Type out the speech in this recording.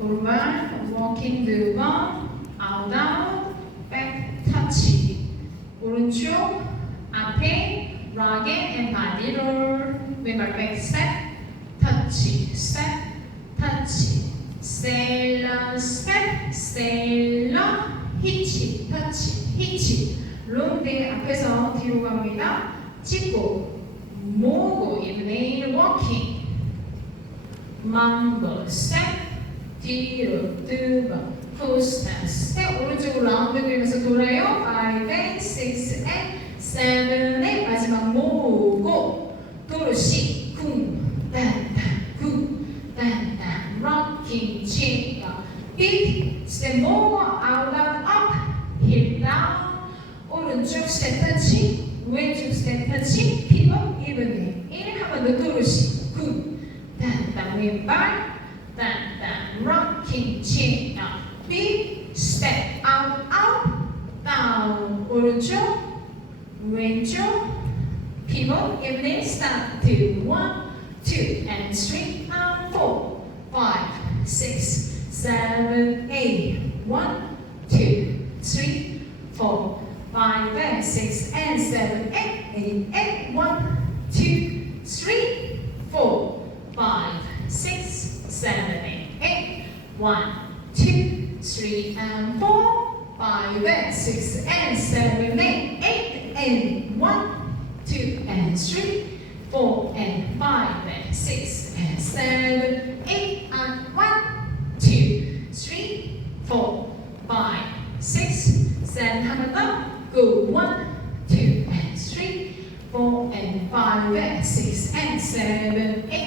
오른발 walking 2번 out out back touch 오른쪽 앞에 rock and body roll 왼발 back step touch step touch sailor step sailor hitch touch hitch 롱데이 앞에서 뒤로 갑니다 찍고 모으고 인레인 워킹 망고 스텝 뒤로 2번 푸스텝 스텝 오른쪽으로 라운드 그리면서 돌아요 5, 8, 6, 8, 7, 8 마지막 모으고 도르시 쿵 단단 쿵 단단 rocking 치어 빅 스텝 모으고 out out up hip down 오른쪽 스텝 터치 왼쪽 스텝 터치 피벗 이브닝 1 한 번 더 도르시 쿵 단단 왼발 단단 rocking chin up big step out out down 오른쪽 왼쪽 피벗 이브닝 start 2 1 2 and 3 and 4 5 6 7 8 1 2 3 4 5 and 6 and 7 8 8 1 2 3 4 5 6 7 8 1 2 3 and 4 5 and 6 and 7 8 8 and 1 2 and 3 4 and 5 and 6 and 7 8 and 1 2 3 4 5 6 7 한번 더 Go 1, 2 and 3, 4 and 5 and 6 and 7, 8